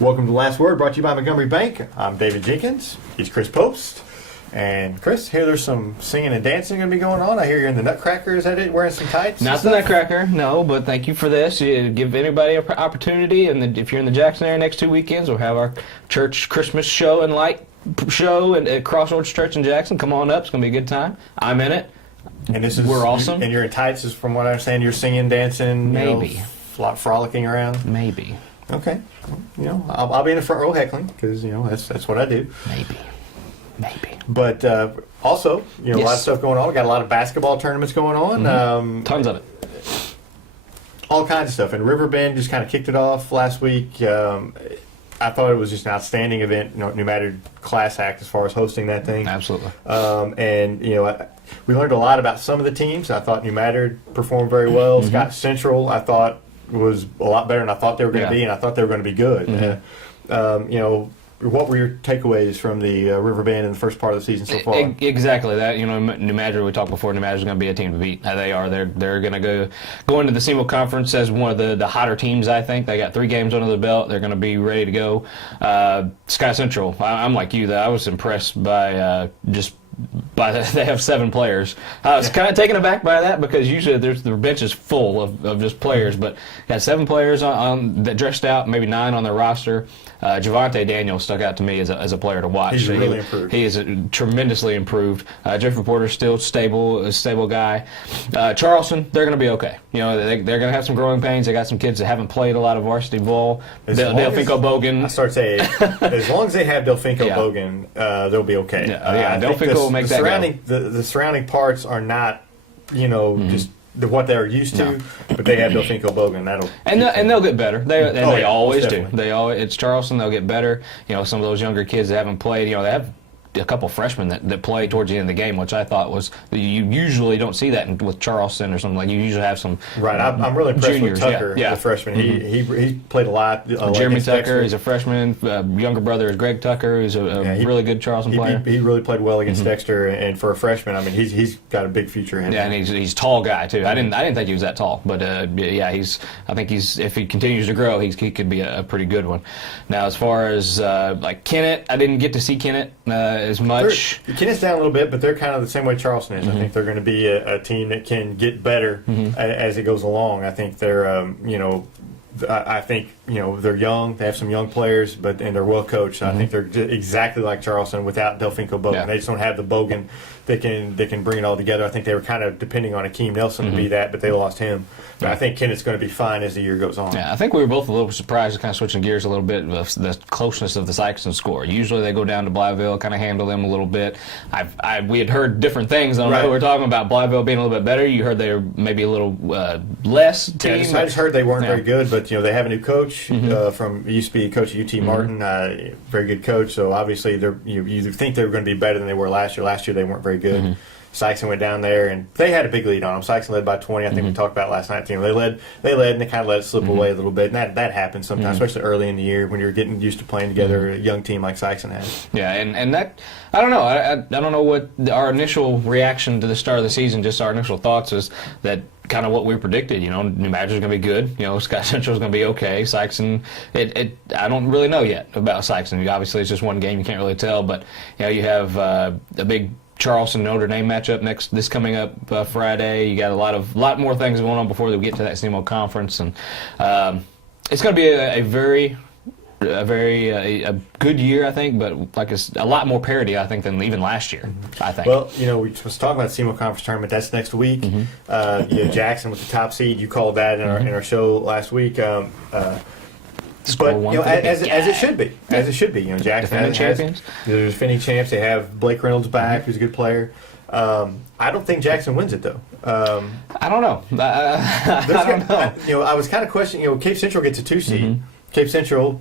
Welcome to The Last Word, brought to you by Montgomery Bank. I'm David Jenkins. He's Chris Post. And Chris, here there's some singing and dancing going to be going on. I hear you're in the Nutcracker. Is that it? Wearing some tights? Not the Nutcracker, no, but thank you for this. You give anybody an opportunity, and if you're in the Jackson area next 2 weekends, we'll have our church Christmas show and light show at Crossroads Church in Jackson. Come on up. It's going to be a good time. I'm in it. And this is we're awesome. And you're in tights, is from what I understand. You're singing, dancing, maybe frolicking around. Maybe. Okay. I'll be in the front row heckling because that's what I do. Maybe. But also, yes. A lot of stuff going on. We got a lot of basketball tournaments going on. Mm-hmm. Tons of it. All kinds of stuff. And Riverbend just kind of kicked it off last week. I thought it was just an outstanding event. New Matter class act as far as hosting that thing. Absolutely. We learned a lot about some of the teams. I thought New Matter performed very well. Mm-hmm. Scott Central, I thought, was a lot better than I thought they were going to be, and I thought they were going to be good. Mm-hmm. What were your takeaways from the Riverbend in the first part of the season so far? Exactly that. New Madrid, we talked before, New Madrid's going to be a team to beat. They are. They're going to go into the SEMO Conference as one of the hotter teams, I think. They got 3 games under the belt. They're going to be ready to go. Sky Central, I'm like you. I was impressed by they have 7 players. I was kind of taken aback by that because usually the bench is full of just players, but got 7 players on that dressed out, maybe 9 on their roster. Javante Daniel stuck out to me as a player to watch. He's really improved. He is tremendously improved. Jeffrey Porter's still a stable guy. Charleston, they're going to be okay. They're going to have some growing pains. They got some kids that haven't played a lot of varsity ball. Delfinco Bogan. I start saying, as long as they have Delfinco Bogan, they'll be okay. Delfinco will make that go. The surrounding parts are not, just what they're used to, but they have Delfinco Bogan. They'll get better. They always do. Definitely. It's Charleston. They'll get better. Some of those younger kids that haven't played. They have a couple freshmen that play towards the end of the game, which I thought was you usually don't see that with Charleston or something. Like you usually have some right. I'm really impressed juniors. with Tucker, the freshman. Mm-hmm. He played a lot. Jeremy Tucker, he's a freshman. Younger brother is Greg Tucker, who's a really good Charleston player. He really played well against Dexter, and for a freshman, he's got a big future in him. Yeah, and he's a tall guy too. I didn't think he was that tall, but I think if he continues to grow, he could be a pretty good one. Now, as far as Kennett, I didn't get to see Kennett as much. Kennett's down a little bit, but they're kind of the same way Charleston is. I think they're going to be a team that can get better as it goes along. I think they're, they're young. They have some young players, and they're well coached. I think they're exactly like Charleston without Delfinco Bogan. Yeah. They just don't have the Bogan that can bring it all together. I think they were kind of depending on Akeem Nelson to be that, but they lost him. But I think Kennett's going to be fine as the year goes on. Yeah, I think we were both a little surprised, kind of switching gears a little bit, with the closeness of the Sikeston score. Usually they go down to Blytheville, kind of handle them a little bit. We had heard different things. I don't know. We were talking about Blytheville being a little bit better. You heard they were maybe a little less team. Yeah, I just heard they weren't very good, but they have a new coach from used to be a coach at UT Martin, very good coach. So obviously you think they were going to be better than they were last year. Last year they weren't very good. Sikeston went down there, and they had a big lead on them. Sikeston led by 20. I think we talked about last night. They led, and they kind of let it slip away a little bit. And that happens sometimes, especially early in the year when you're getting used to playing together. A young team like Sikeston has. Yeah, and that I don't know. I don't know what our initial reaction to the start of the season. Just our initial thoughts is that kind of what we predicted. New Madrid's going to be good. Scott Central's going to be okay. Sikeston, I don't really know yet about Sikeston. Obviously, it's just one game. You can't really tell. But you have a big Charleston Notre Dame matchup this coming up Friday. You got a lot more things going on before we get to that SEMO conference, and it's going to be a very good year, I think, but a lot more parity, I think, than even last year. I think. Well, we was talking about the SEMO Conference Tournament. That's next week. Jackson with the top seed. You called that in our show last week. But as it should be, Jackson defending champions. They're defending champs. They have Blake Reynolds back, who's a good player. I don't think Jackson wins it though. I don't know. I don't know. I was kind of questioning. Cape Central gets a 2 seed. Cape Central,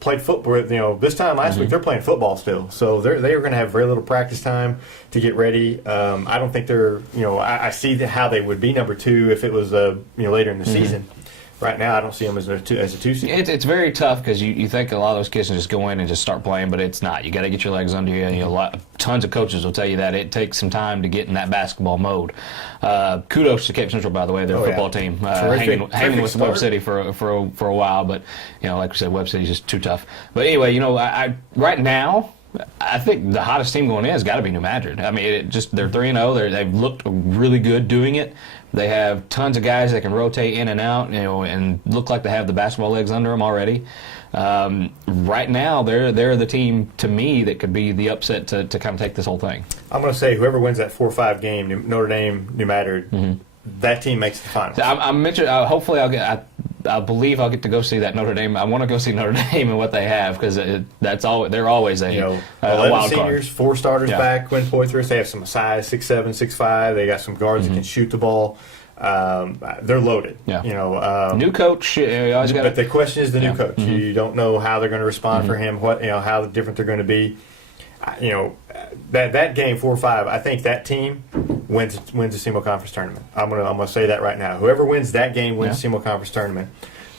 played football. This time last week they're playing football still, so they are going to have very little practice time to get ready. I don't think they're. I see how they would be number 2 if it was later in the season. right now I don't see them as a two seed. It's very tough because you think a lot of those kids can just go in and just start playing, but it's not. You got to get your legs under you. And, tons of coaches will tell you that it takes some time to get in that basketball mode. Kudos to Cape Central, by the way, their football team, hanging with Webb City for a while, but like we said, Webb City's just too tough. But anyway, I right now, I think the hottest team going in has got to be New Madrid. I mean, they're 3-0. They've looked really good doing it. They have tons of guys that can rotate in and out, and look like they have the basketball legs under them already. Right now, they're the team to me that could be the upset to kind of take this whole thing. I'm going to say whoever wins that 4-5 game, Notre Dame, New Madrid, that team makes the finals. I mentioned hopefully I believe I'll get to go see that Notre Dame. I want to go see Notre Dame and what they have because that's all. They're always a 11 wild seniors, card. 4 starters back. Quinn Poitras. They have some size 6'7", 6'5". They got some guards that can shoot the ball. They're loaded. Yeah. New coach. But the question is the new coach. You don't know how they're going to respond for him. How different they're going to be. That game 4-5. I think that team wins the SEMO Conference Tournament. I'm gonna say that right now. Whoever wins that game wins the SEMO Conference Tournament.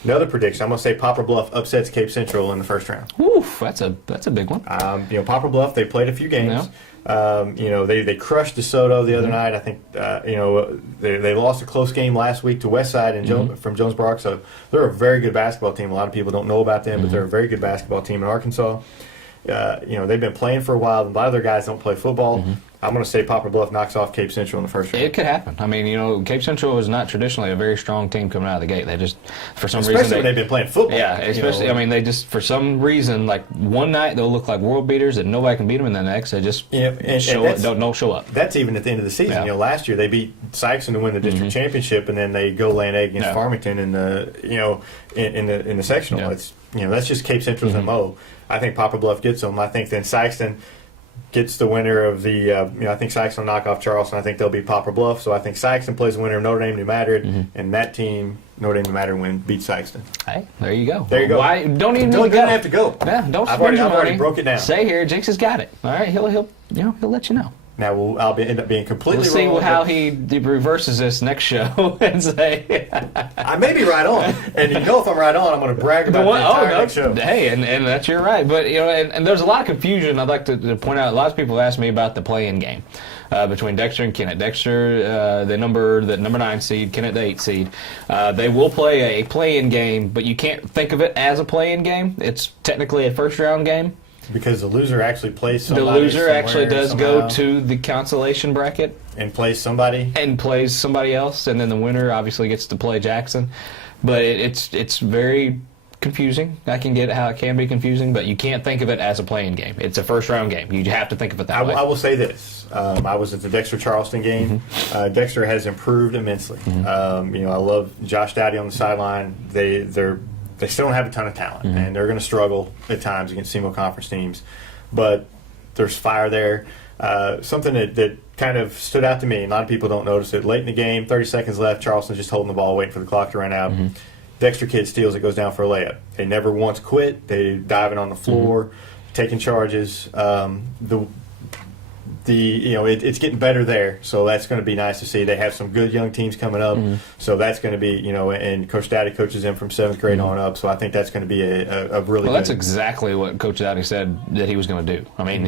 Another prediction. I'm gonna say Poplar Bluff upsets Cape Central in the first round. Oof, that's a big one. Poplar Bluff, they played a few games. They crushed DeSoto the other night. I think they lost a close game last week to Westside from Jonesboro Ark. So they're a very good basketball team. A lot of people don't know about them, but they're a very good basketball team in Arkansas. They've been playing for a while. A lot of their guys don't play football. I'm going to say Poplar Bluff knocks off Cape Central in the first round. It could happen. I mean, Cape Central is not traditionally a very strong team coming out of the gate. They just, for some reason, especially when they've been playing football. Yeah, especially. I mean, they just for some reason, like one night they'll look like world beaters and nobody can beat them, and then the next they just don't show up. That's even at the end of the season. Yeah. Last year they beat Sikeston to win the district championship, and then they go lay an egg against Farmington in the in the sectional. Yeah. It's that's just Cape Central's MO. I think Poplar Bluff gets them. I think then Sikeston gets the winner of the, I think Sikeston will knock off Charleston. I think they'll beat Poplar Bluff. So I think Sikeston plays the winner of Notre Dame, New Madrid, and that team, Notre Dame, New Madrid, beat Sikeston. Hey, there you go. There you go. Why, don't even don't have to go. Yeah, don't I've spend your money. already broke it down. Stay here. Jinx has got it. All right, he'll let you know. Now I'll end up being completely wrong. We'll see how he reverses this next show and say I may be right on, and if I'm right on, I'm going to brag about the entire next show. Hey, and that's you're right, but and there's a lot of confusion. I'd like to point out. A lot of people ask me about the play-in game between Dexter and Kennett. Dexter, the number 9 seed, Kennett the 8 seed. They will play a play-in game, but you can't think of it as a play-in game. It's technically a first-round game. Because the loser actually plays somebody. The loser actually does somehow go to the consolation bracket. And plays somebody. And plays somebody else, and then the winner obviously gets to play Jackson. But it's very confusing. I can get how it can be confusing, but you can't think of it as a playing game. It's a first-round game. You have to think of it that way. I will say this. I was at the Dexter-Charleston game. Dexter has improved immensely. I love Josh Dowdy on the sideline. They still don't have a ton of talent, and they're going to struggle at times against SEMO Conference teams. But there's fire there. Something that kind of stood out to me, and a lot of people don't notice it. Late in the game, 30 seconds left, Charleston's just holding the ball, waiting for the clock to run out. Dexter kid steals it, goes down for a layup. They never once quit. They diving on the floor, taking charges. It's getting better there, so that's going to be nice to see. They have some good young teams coming up, so that's going to be, and Coach Dowdy coaches them from 7th grade on up, so I think that's going to be a really good. That's exactly what Coach Dowdy said that he was going to do. I mean,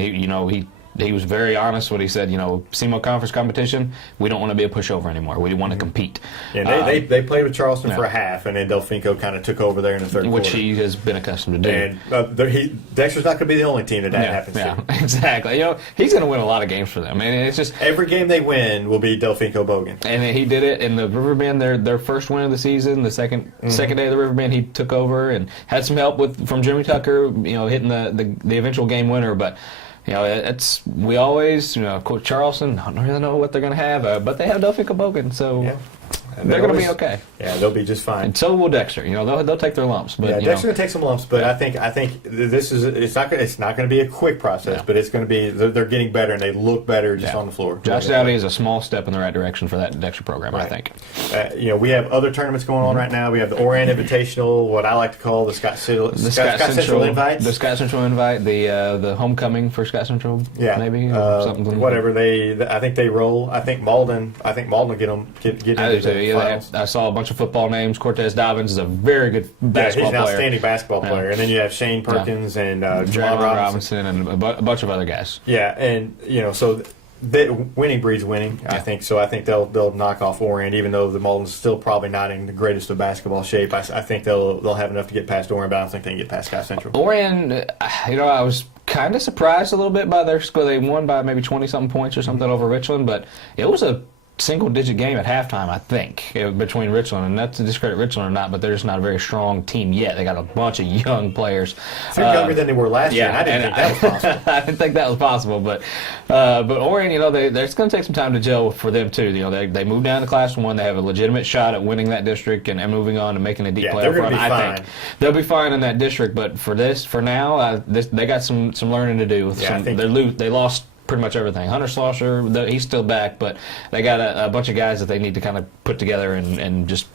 he was very honest when he said, SEMO Conference competition, we don't want to be a pushover anymore. We want to compete. Yeah, they played with Charleston for a half, and then Delfinco kind of took over there in the third which quarter. he has been accustomed to do. And Dexter's not going to be the only team that happens to. Exactly. He's going to win a lot of games for them. And it's just every game they win will be Delfinco Bogan. And he did it in the Riverbend, their first win of the season. The second day of the Riverbend, he took over and had some help from Jimmy Tucker, hitting the eventual game winner, but. We always, Coach Charleston, I don't really know what they're going to have, but they have Delfinco Bogan, so they're going to be okay. Yeah, they'll be just fine. And so will Dexter. They'll take their lumps. But, Dexter's going to take some lumps, but I think this is it's not going to be a quick process, but it's going to be they're getting better and they look better just on the floor. Josh Dowdy is a small step in the right direction for that Dexter program, I think. We have other tournaments going on right now. We have the Orient Invitational, what I like to call the Scott Central Invites. The Scott Central Invite, the homecoming for Scott Central, maybe something. Whatever I think they roll. I think Malden get them. I saw a bunch of football names. Cortez Dobbins is a very good basketball he's an player. outstanding basketball player. And then you have Shane Perkins and Jamal Robinson and a bunch of other guys. Yeah, and so winning breeds winning. I think so. I think they'll knock off Orion, even though the Mullins still probably not in the greatest of basketball shape. I think they'll have enough to get past Orion, but I don't think they can get past Scott Central. Orion, I was kind of surprised a little bit by their score. They won by maybe 20-something points or something over Richland, but it was a single-digit game at halftime, I think, between Richland. And not to discredit Richland or not, but they're just not a very strong team yet. They got a bunch of young players. They're younger than they were last year, and I didn't think that was possible. I didn't think that was possible, but Orion, it's going to take some time to gel for them, too. They moved down to Class 1. They have a legitimate shot at winning that district and moving on and making a deep playoff run. I think they'll be fine in that district, but for now, they got some learning to do. They lost pretty much everything. Hunter Schlosser, he's still back, but they got a bunch of guys that they need to kind of put together and just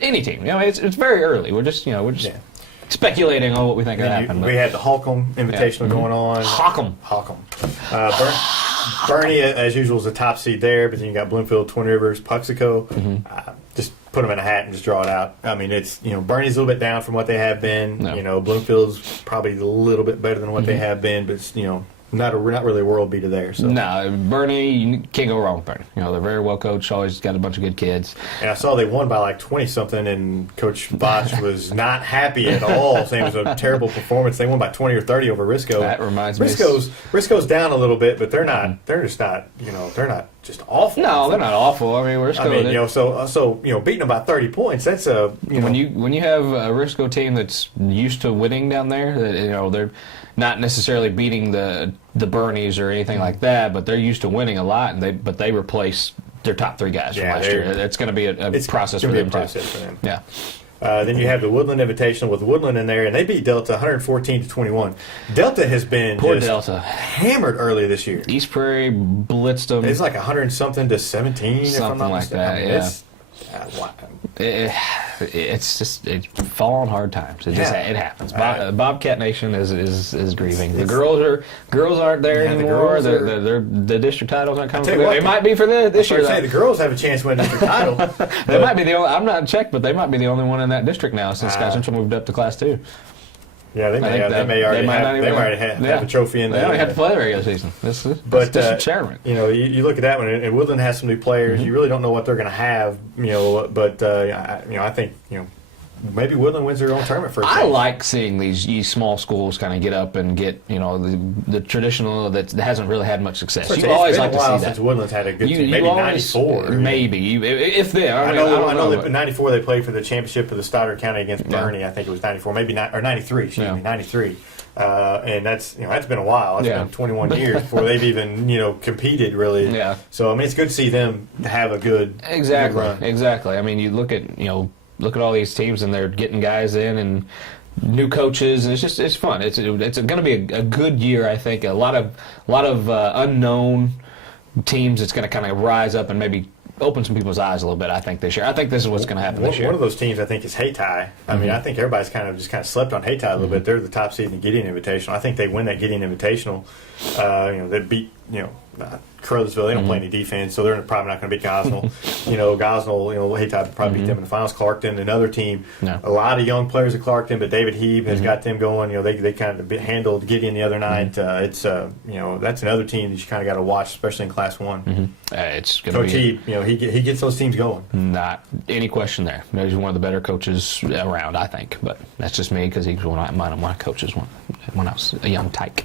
any team. It's very early. We're just speculating on what we think will happen. We had the Holcomb Invitational going on. Holcomb. Bernie, as usual, is the top seed there, but then you got Bloomfield, Twin Rivers, Puxico. Just put them in a hat and just draw it out. I mean, it's Bernie's a little bit down from what they have been. No. Bloomfield's probably a little bit better than what they have been, but it's, not really a world beater there. So. No, Bernie, you can't go wrong with Bernie. They're very well coached, always got a bunch of good kids. And I saw they won by like 20-something, and Coach Botch was not happy at all, saying it was a terrible performance. They won by 20 or 30 over Risco. That reminds me. Risco's down a little bit, but they're not. They're just not. They're not just awful. No, they're not awful. I mean, Risco. So beating them by 30 points. That's a when you have a Risco team that's used to winning down there, they're not necessarily beating the Bernies or anything like that, but they're used to winning a lot, and they replace their top 3 guys from last year. It's going to be a process for them too. Yeah. Then you have the Woodland Invitational with Woodland in there, and they beat Delta 114-21. Delta has been Delta hammered earlier this year. East Prairie blitzed them. It's like 100-something to 17, something if I'm not like mistaken. that. It's fall on hard times. It happens. Bobcat Nation is grieving. The girls aren't there anymore. The district titles aren't coming for them. It might be for this year. The girls have a chance to win district title. They might be the only. I'm not checked, but they might be the only one in that district now since Scott Central moved up to Class 2. Yeah, they may already have a trophy in there. They only have to play the regular season. This is tournament. You look at that one, and Woodland has some new players. You really don't know what they're going to have. But I think maybe Woodland wins their own tournament first. I like seeing these small schools kind of get up and get the traditional that hasn't really had much success. You always like to see that. Since Woodland's had a good team, maybe 94. Maybe if they are. I know that in 94 they played for the championship of the Stoddard County against Bernie. I think it was 94, or 93. Excuse me, 93. And that's been a while. It's been 21 years before they've even competed really. Yeah. So I mean, it's good to see them have a good run. Exactly. I mean, you look at all these teams and they're getting guys in and new coaches, and it's fun. It's going to be a good year, I think. A lot of unknown teams that's going to kind of rise up and maybe open some people's eyes a little bit, I think, this year. I think this is what's going to happen this year. One of those teams, I think, is Hayti. I mean, I think everybody's kind of slept on Hayti a little bit. They're the top seed in the Gideon Invitational. I think they win that Gideon Invitational. They beat Crothersville. They don't play any defense, so they're probably not going to beat Gosnell. Gosnell, Hayti probably beat them in the finals. Clarkton, another team. No. A lot of young players at Clarkton, but David Heeb has got them going. They kind of handled Gideon the other night. It's that's another team that you kind of got to watch, especially in Class 1. It's going to be Coach Heeb, he gets those teams going. Not any question there. He's one of the better coaches around, I think. But that's just me because he's one of my coaches when I was a young tyke.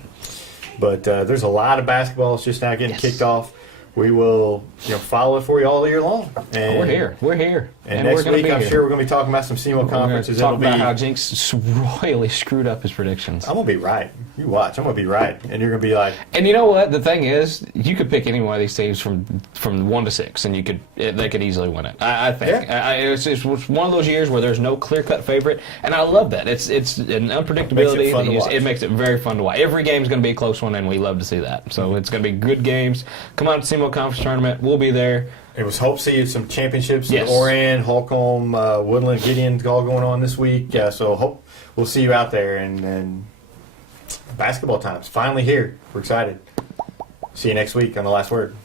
But there's a lot of basketball that's just now getting kicked off. We will follow it for you all year long. And we're here. And next week, I'm sure we're going to be talking about some SEMO conferences. Talk about how Jinx royally screwed up his predictions. I'm going to be right. You watch. I'm going to be right. And you're going to be like... And you know what? The thing is, you could pick any one of these teams from 1 to 6, and they could easily win it. I think. Yeah. It's one of those years where there's no clear-cut favorite, and I love that. It's an unpredictability. It makes it very fun to watch. Every game's going to be a close one, and we love to see that. So it's going to be good games. Come on to SEMO Conference Tournament. We'll be there. It was hope to see some championships. Yes. Orion, Holcomb, Woodland, Gideon all going on this week. So hope we'll see you out there. And basketball time's finally here. We're excited. See you next week on The Last Word.